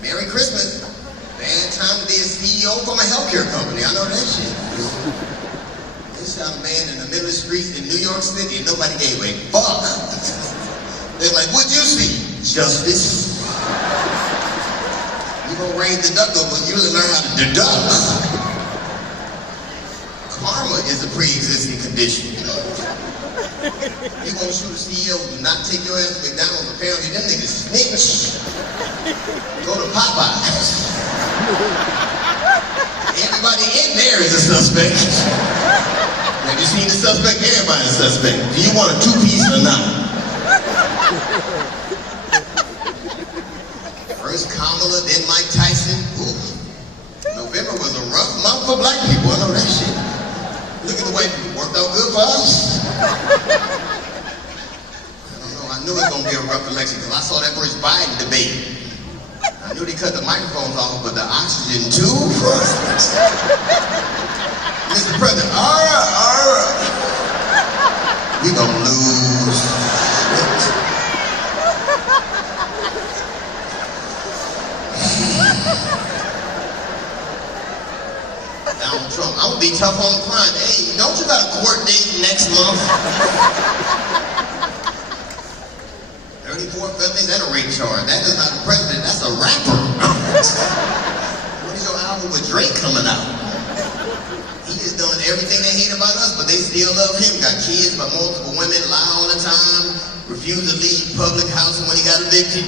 Merry Christmas. Bad time to be a CEO from a healthcare company. I know that shit. They shot a man in the middle of the street in New York City and nobody gave a fuck. They're like, what'd you see? Justice. You gonna raise deductible, but you really learn how to deduct. Karma is a pre-existing condition. You gonna shoot a CEO, do not take your ass to McDonald's. Apparently, them niggas snitch. Go to Popeyes. Everybody in there is a suspect. Have you seen the suspect? Everybody's a suspect. Do you want a two-piece or not? First Kamala, then Mike Tyson. Ooh. November was a rough month for black people. I know that shit. Look at the white people. Worked out good for us. I don't know. I knew it was going to be a rough election because I saw that first Biden debate. I knew they cut the microphones off, but the oxygen too? Mr. President, all right. We gonna lose. Donald Trump, I'm gonna be tough on crime. Hey, don't you got a court date next month? 34 felonies and a rape charge. That is not a president, that's a rapper. What is your album with Drake coming out? He has done everything they hate about us, but they still love him. Got kids by multiple women, lie all the time, refused to leave public housing when he got evicted.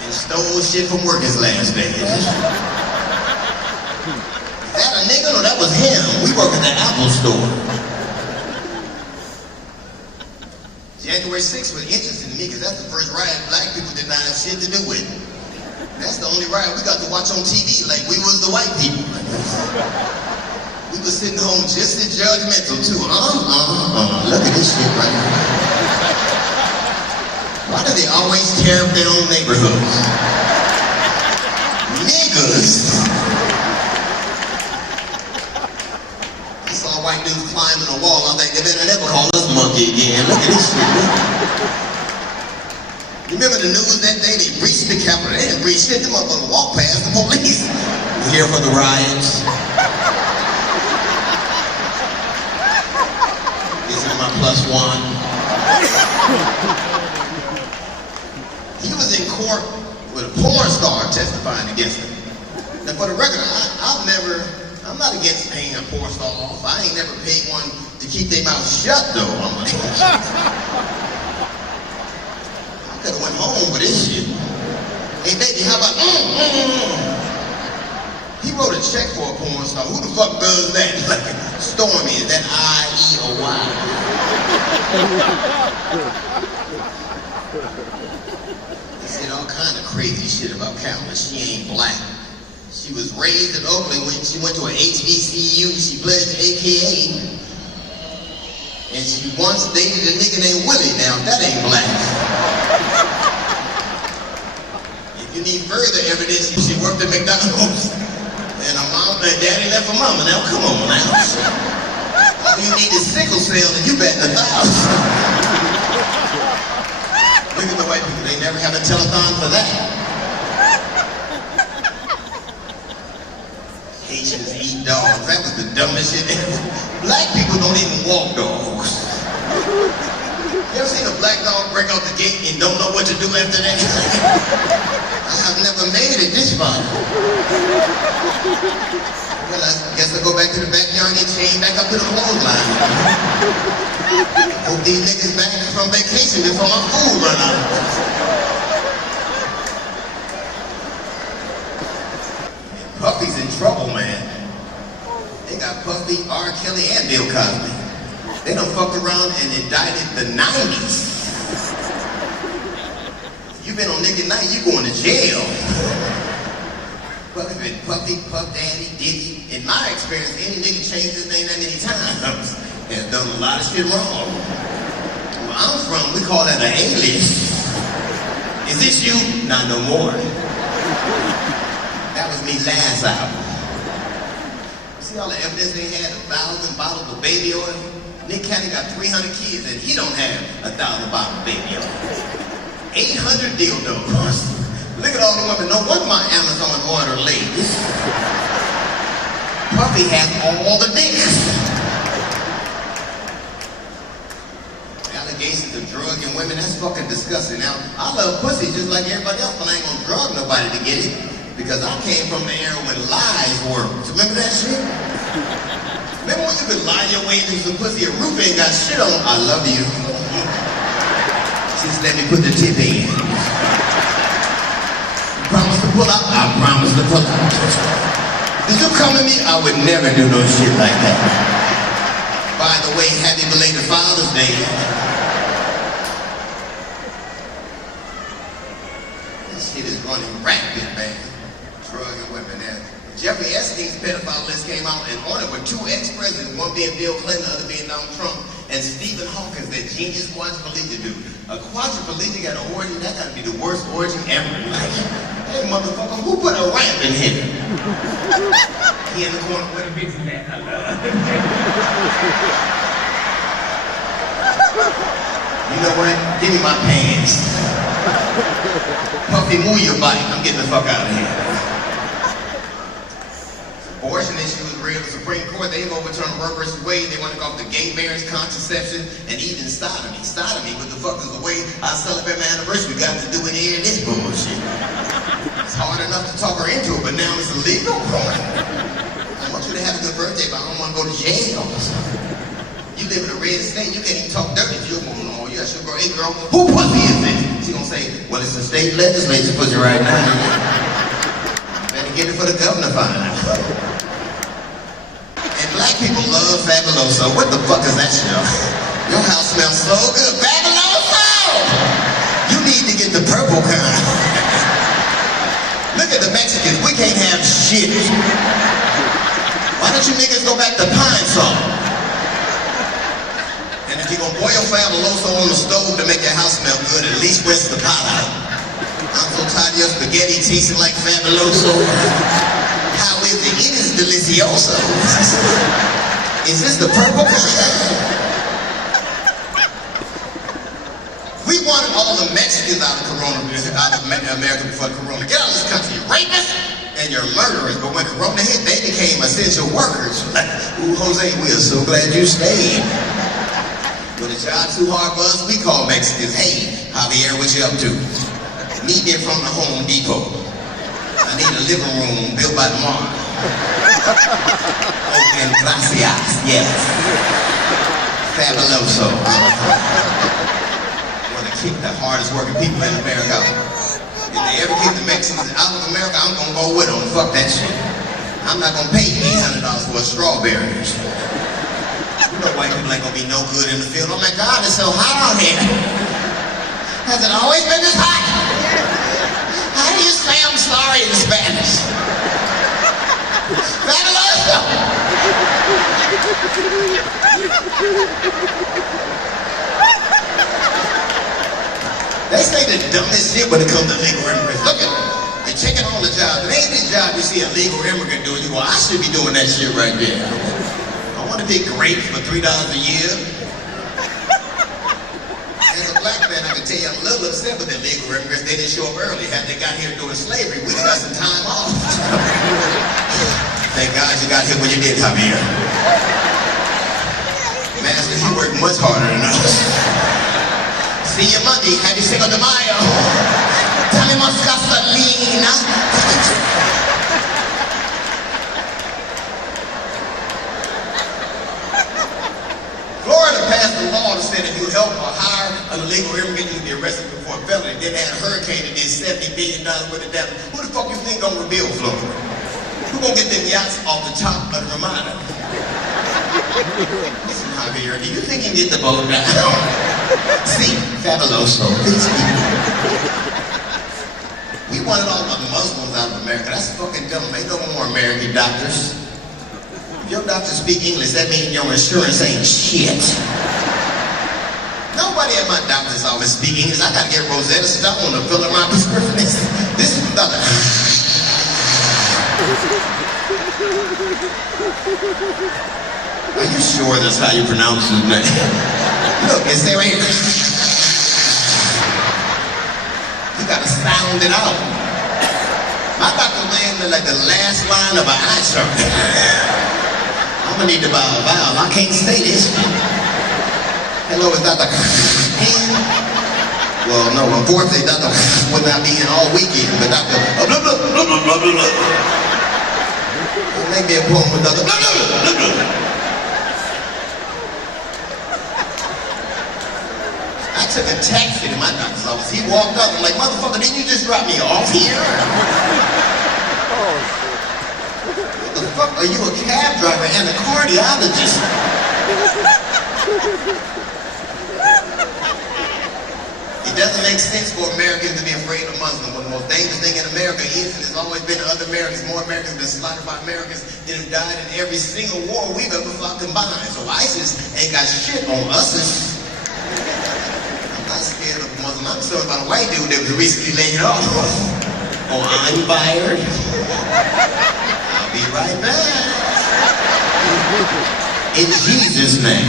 And stole shit from work his last day. Is that a nigga? No, that was him. We work at the Apple store. January 6th was interesting to me because that's the first riot black people did not have shit to do with. That's the only riot we got to watch on TV like we was the white people. We was sitting home just as judgmental too. Look at this shit right here. Why do they always tear up their own neighborhoods? Niggas. I saw white dudes climbing a wall. I think they better never call us monkey again. Look at this shit. Remember the news that day? They breached the Capitol. They didn't breach shit. Them motherfuckers walk past the police. We're here for the riots. This is my +1. He was in court with a porn star testifying against him. Now for the record, I'm not against paying a porn star off. I ain't never paid one to keep their mouth shut though. I'm like, I could have went home with this shit. Hey baby, how about He wrote a check for a porn star. Who the fuck does that? Like Stormy, is that I-E-O-Y? He said all kind of crazy shit about Kamala. She ain't black. She was raised in Oakland. When she went to an HBCU, she pledged AKA. And she once dated a nigga named Willie. Now, that ain't black. If you need further evidence, she worked at McDonald's. And her mom and daddy left her mama. Now, come on now. All you need is sickle cell and you bet 1,000. Look at the white people. They never have a telethon for that. Haitians eat dogs. That was the dumbest shit ever. Black people don't even walk dogs. You ever seen a black dog break out the gate and don't know what to do after that? I've never made it this far. Well, I guess I'll go back to the backyard and get chained back up to the clothesline. Hope these niggas back from vacation before my food run out. Puffy's in trouble, man. They got Puffy, R. Kelly, and Bill Cosby. They done fucked around and indicted the 90s. You been on Nick at Night, you going to jail. Puffy been Puffy, Puff Daddy, Diddy. In my experience, any nigga changed his name that many times has done a lot of shit wrong. Where I'm from, we call that an alias. Is this you? Not no more. That was me last album. See all the evidence they had, 1,000 bottles of baby oil? Nick Cannon got 300 kids and he don't have 1,000 bottles of baby oil. 800 dildos. Look at all the women. No wonder my Amazon order late. Puffy has all the dicks. Allegations of drugging women, that's fucking disgusting. Now, I love pussy just like everybody else, but I ain't gonna drug nobody to get it. Because I came from the era when lies worked. Remember that shit? Remember when you could lie your way into some pussy, a roof ain't got shit on? I love you. Just let me put the tip in. You promise to pull out? I promise to pull out. Did you come to me? I would never do no shit like that. By the way, happy belated Father's Day. This shit is running rampant, man. Drugging women there. Jeffrey Epstein's pedophile list came out, and on it were 2 ex-presidents, one being Bill Clinton, the other being Donald Trump, and Stephen Hawking, that genius quadriplegic dude. A quadriplegic at an orgy, that gotta be the worst orgy ever. Like, hey motherfucker, who put a ramp in here? He in the corner with a big man. You know what? Give me my pants. Puffy, move your body. I'm getting the fuck out of here. Abortion issue is real. The Supreme Court, they've overturned Roe versus Wade. They want to go off the gay marriage, contraception, and even sodomy. Sodomy, what the fuck is the way I celebrate my anniversary? We got to do it here in this bullshit. It's hard enough to talk her into it, but now it's illegal. I want you to have a good birthday, but I don't want to go to jail. You live in a red state, you can't even talk dirty to your woman. Oh, yeah, she'll go, hey girl, who pussy is this? She gonna say, well, it's the state legislature pussy right now. Better get it for the governor find out. And black people love Fabuloso. What the fuck is that shit? Your house smells so good. Fabuloso! You need to get the purple kind. Look at the Mexicans, we can't have shit. Why don't you niggas go back to pine salt? And if you're gonna boil Fabuloso on the stove to make your house smell good, at least rinse the pot out. I'm so tired of your spaghetti tasting like Fabuloso. How is it? It is delicioso. Is this the purple kind? We wanted all the Mexicans out of America before Corona. Get out of this country, you rapists and you're murderers. But when Corona hit, they became essential workers. Ooh, Jose, we are so glad you stayed. When the job's too hard for us, we call Mexicans, hey, Javier, what you up to? Meet me from the Home Depot. I need a living room built by tomorrow. Oh, and gracias, yes. Fabuloso. Want to kick the hardest working people in America out. If they ever kick the Mexicans out of America, I'm gonna go with them. Fuck that shit. I'm not gonna pay $800 for a strawberry. You know white people ain't gonna be no good in the field. Oh my God, it's so hot out here. Has it always been this hot? How do you say I'm sorry in Spanish? Fabuloso! They say the dumbest shit when it comes to legal immigrants. Look at them. They're taking on the job. It ain't this job you see a legal immigrant doing. You go, I should be doing that shit right there. I want to pick grapes for $3 a year. As a black man, I can tell you I'm a little upset with the legal immigrants. They didn't show up early. Had they got here during slavery, we'd have got some time off. Thank God you got here when you did, Javier. Master, you work much harder than us. See you Monday. Happy Cinco de Mayo. Tenemos gasolina. Florida passed a law that said if you help or hire an illegal immigrant, you can be arrested before a felony. Then they had a hurricane that did $70 billion worth of damage. Who the fuck you think gonna rebuild Florida? Who gonna get them yachts off the top of the Ramada? Listen, Javier, do you think you can get the boat down? See, Fabuloso. We wanted all the Muslims out of America. That's fucking dumb. Ain't no more American doctors. If your doctor speak English, that means your insurance ain't shit. Nobody at my doctor's office speak English. I gotta get Rosetta Stone to fill in my prescription. This is nothing. Are you sure that's how you pronounce his name? Look, it's there right here. You gotta sound it out. My Dr. Land like the last line of an eye chart. I'm gonna need to buy a vowel. I can't say this shit. Hello, is Dr. Well, no, unfortunately, Dr. would not be in all weekend, but Dr. Blah, blah, blah, blah, blah, blah, blah. Make me a poem with Dr. Blah, blah, blah, blah. I took a taxi to my doctor's office. He walked up. I'm like, motherfucker, didn't you just drop me off here? What the fuck? Are you a cab driver and a cardiologist? It doesn't make sense for Americans to be afraid of Muslims. One of the most dangerous thing in America is, and there's always been other Americans, more Americans have been slaughtered by Americans than have died in every single war we've ever fought combined. So ISIS ain't got shit on us. I'm not scared of Muslims. I'm concerned about a white dude that was recently laid off. Oh, I'm fired. I'll be right back. In Jesus' name.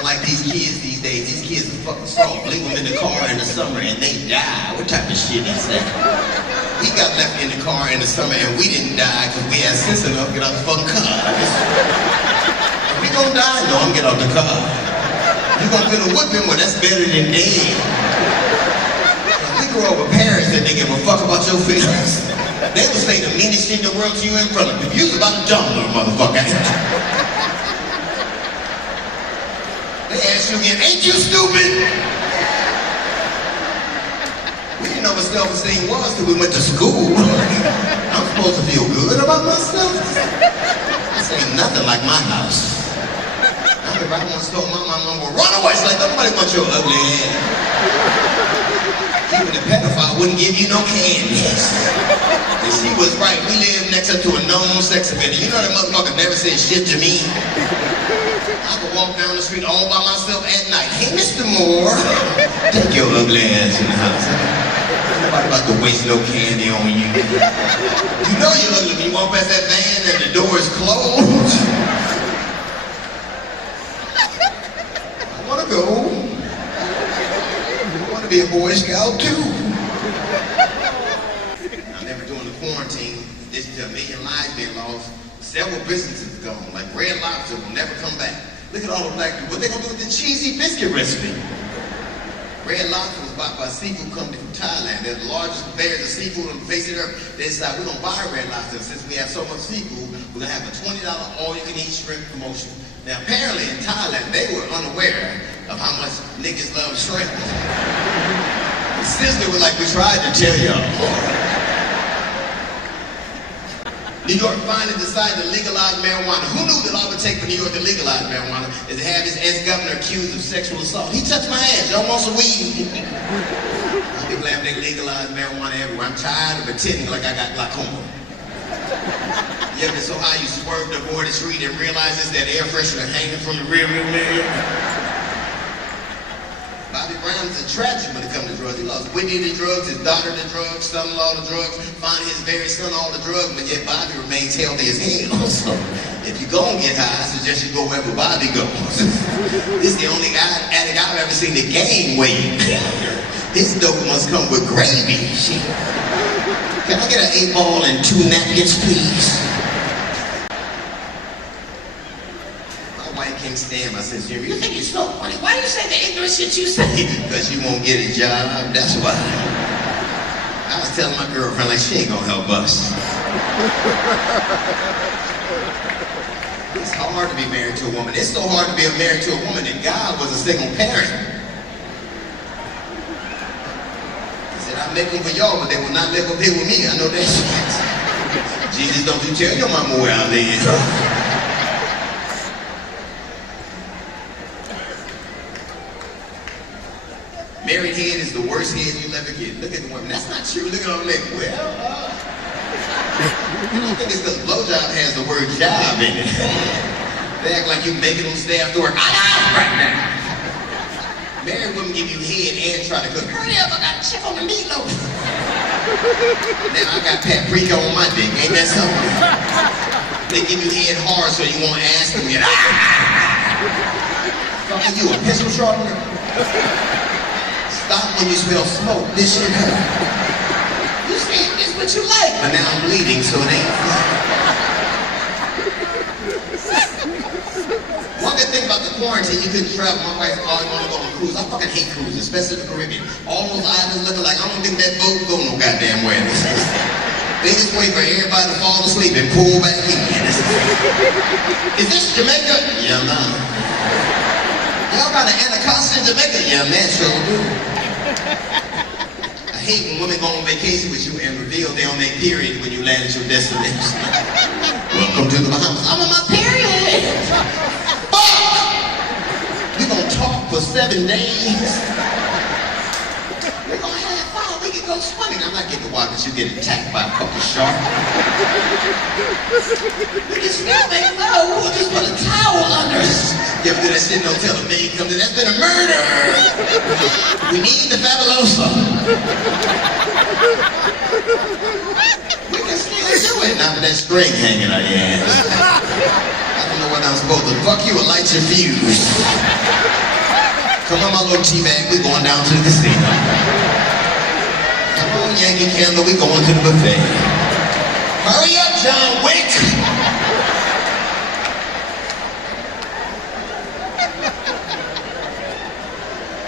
Like these kids these days, these kids are fucking soft. Leave them in the car in the summer and they die. What type of shit is that? We got left in the car in the summer and we didn't die because we had sense enough to get out the fucking car. If we gonna die? No, I'm getting out the car. You gonna get a whipping? Well, that's better than dead. We grew up with parents that they give a fuck about your feelings. They would say the meanest shit in the world to you in front of you. You was about to dump little motherfucker. They ask you again, ain't you stupid? We didn't know what self-esteem was till we went to school. I'm supposed to feel good about myself? This ain't nothing like my house. I remember I once told my mom, well, run away. She's like, nobody wants your ugly ass. Even the pedophile wouldn't give you no candy. And she was right. We lived next up to a known sex offender. You know that motherfucker never said shit to me. I could walk down the street all by myself at night. Hey, Mr. Moore, take your ugly ass in the house. Nobody about to waste no candy on you. You know you're ugly when you walk past that van and the door is closed. I want to go. I want to be a Boy Scout too. I remember during the quarantine, this is 1 million lives being lost. Several businesses gone, like Red Lobster will never come back. Look at all the black people. What they gonna do with the cheesy biscuit recipe? Red Lobster was bought by a seafood company from Thailand. They're the largest purveyors of seafood on the face of the earth. They decided we're gonna buy Red Lobster. Since we have so much seafood, we're gonna have a $20 all-you-can-eat shrimp promotion. Now apparently in Thailand, they were unaware of how much niggas love shrimp. The sister was like, we tried to tell y'all. New York finally decided to legalize marijuana. Who knew that all it would take for New York to legalize marijuana is to have his ex-governor accused of sexual assault? He touched my ass. Y'all want some weed? People have they legalize marijuana everywhere. I'm tired of pretending like I got glaucoma. You ever so high you swerved aboard the street and realized it's that air freshener hanging from the rearview mirror? Bobby Brown is a tragedy when it comes to drugs. He lost Whitney to drugs, his daughter to drugs, son-in-law to drugs, finally his very son all the drugs, but yet Bobby remains healthy as hell. So if you gonna get high, I suggest you go wherever Bobby goes. This is the only addict I've ever seen that gain weight. His dope must come with gravy. Can I get an 8-ball and 2 napkins, please? Can't stand my sense of humor. You think you're so funny? Why do you say the ignorant shit you say? Because you won't get a job, that's why. I was telling my girlfriend, like, she ain't gonna help us. It's hard to be married to a woman. It's so hard to be married to a woman that God was a single parent. He said, I make them for y'all, but they will not live up here with me. I know that shit. Jesus, don't you tell your mama where I live. Married head is the worst head you'll ever get. Look at the women. That's not true. Look at all them legs. Well, I don't think it's because blowjob has the word job in it. They act like you're making them stay after work. Right now. Married women give you head and try to cook. Hurry up, I got to check on the meatloaf. Now I got paprika on my dick. Ain't that something? They give you head hard so you won't ask them yet. Fucking you, a pistol sharpener? when you smell smoke. This shit hurt. You see, it's what you like. But now I'm bleeding, so it ain't fun. One good thing about the quarantine, you couldn't travel. My wife always wanted to go on a cruise. I fucking hate cruises, especially the Caribbean. All those islands looking like, I don't think that boat go no goddamn way. They just wait for everybody to fall asleep and pull back in. Is this Jamaica? Yeah, nah. Y'all got an Anacostia in Jamaica? Yeah, man, sure do. I hate when women go on vacation with you and reveal they on their period when you land at your destination. Welcome to the Bahamas. I'm on my period. Fuck! We gonna talk for 7 days. We're gonna have fun. We can go swimming. I'm not getting to watch you get attacked by a fucking shark. We can still make love. We'll just put a towel under us. You ever do that shit? Don't tell the maid comes in. That's been a murder. We need the fabulosa. We can still do it. Not with that string hanging out your ass. I don't know what I'm supposed to. Fuck you or light your fuse. Come on, my little T-bag. We're going down to the casino. Come on, Yankee Candle. We're going to the buffet. Hurry up, John Wick.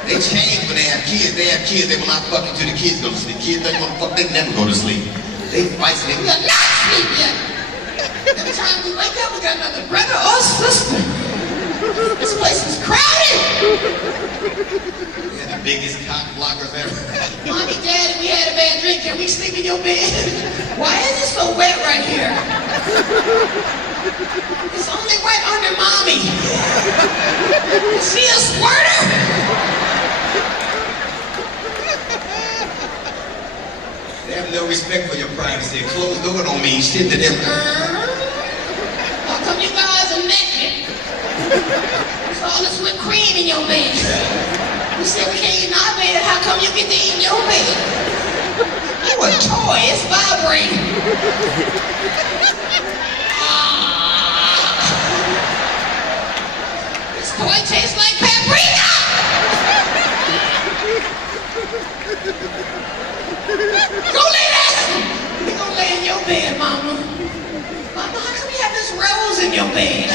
They change when they have kids. They have kids. They will not fuck until the kids go to sleep. Kids don't want to fuck. They never go to sleep. They fight sleep. We are not sleep yet. Every time we wake up, we got another brother or sister. This place is crowded. We had the biggest cock blockers ever. Mommy, Daddy, we had a bad drink. Can we sleep in your bed? Why is it so wet right here? It's only wet under Mommy. Is she a squirter? They have no respect for your privacy. A closed door don't mean shit to them. How come you guys are naked? There's all this whipped cream in your bed. You said we can't eat in our bed. How come you get to eat in your bed? You a toy. It's vibrating. This toy tastes like paprika. Go lay down. We gonna lay in your bed, Mama. Mama, how come you have this rose in your bed?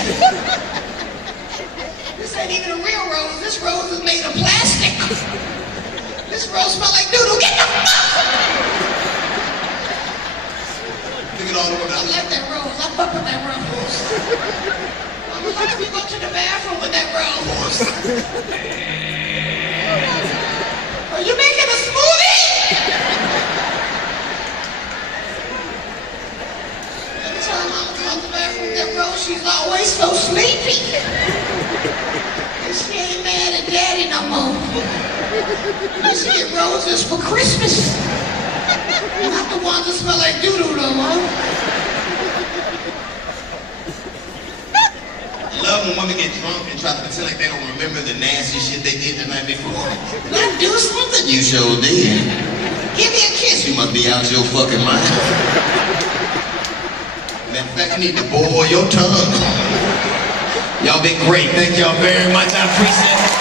This ain't even a real rose. This rose is made of plastic. This rose smells like doodle. Get the fuck! Look at all the women. I like that rose. I fuck with that rose. Mama, how come you go to the bathroom with that rose? Are you making a smoothie? Every time Mama comes to the bathroom with that rose, she's always so sleepy. And she ain't mad at Daddy no more. She get roses for Christmas. Not the ones that smell like doo-doo no more. I love when women get drunk and try to pretend like they don't remember the nasty shit they did the night before. Not do something you sure did. Give me a kiss. You must be out your fucking mind. Matter of fact, you need to boil your tongue. Y'all been great. Thank y'all very much. I appreciate it.